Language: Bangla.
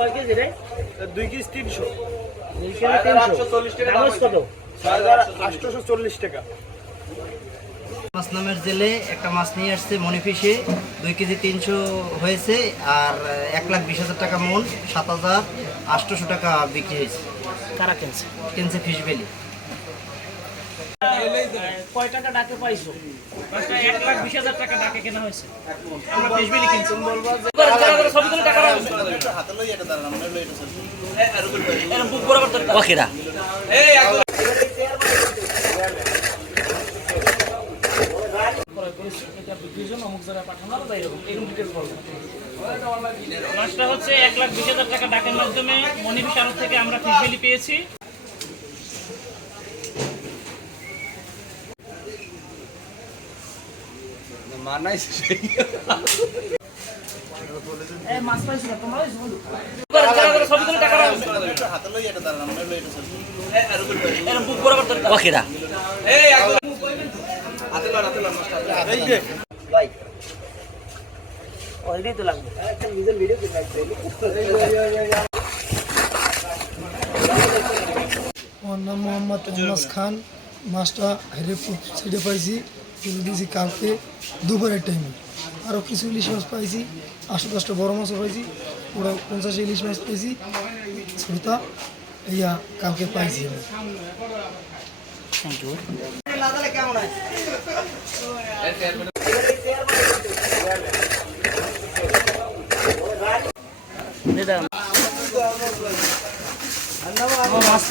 কয় কেজি রে? 2 কেজি 300। 2 কেজি 300 টাকা। দাম কত? 6840 টাকা। মাছ নামের জেলে একটা মাছ নিয়ে আসছে মনিফিশে 2 কেজি 300 হয়েছে আর 1,20,000 টাকা মন, 7,800 টাকা বিক্রি হয়েছে। কারা কিনছে? কিনছে ফিশ ভ্যালি। কয় টাকা ডাকে পাইছো? 1,20,000 টাকা ডাকে কেনা হয়েছে। আমরা ফিশ বিলি কিনছি। সবই তো টাকা হাতে লই এটা দাঁড়ান আমরা লই এটা স্যার। এরকম বুক বরাবর তোর ওকেরা এই একদম মাছটা হচ্ছে 1,20,000 টাকা ডাকের মাধ্যমে মনিফিশ আড়ত থেকে আমরা ফিশ বিলি পেয়েছি। মাছ পাইছি না তোমরা সবই তো টাকা হাতে লই এটা দাঁড়ান আমরা লই এটা স্যার। এরকম বুক বরাবর তোর ওকেরা এই একদম হাতে লন মাছটা এই যে ভাই অলরেডি তো লাগবে একটা নিজের ভিডিও দিতে লাগবে। আমার নাম মোহাম্মদ আহমাস খান। মাছটা হেরেপুর ছেড়ে পাইছি, তুলে দিয়েছি কালকে দুপুরের টাইমে। আরও কিছু ইলিশ মাছ পাইছি, 8-10টা বড় মাছও পাইছি, ওরা 50 ইলিশ মাছ পাইছি। শ্রোতা ইয়া কালকে পাইছি আমি। Thank you. মাছ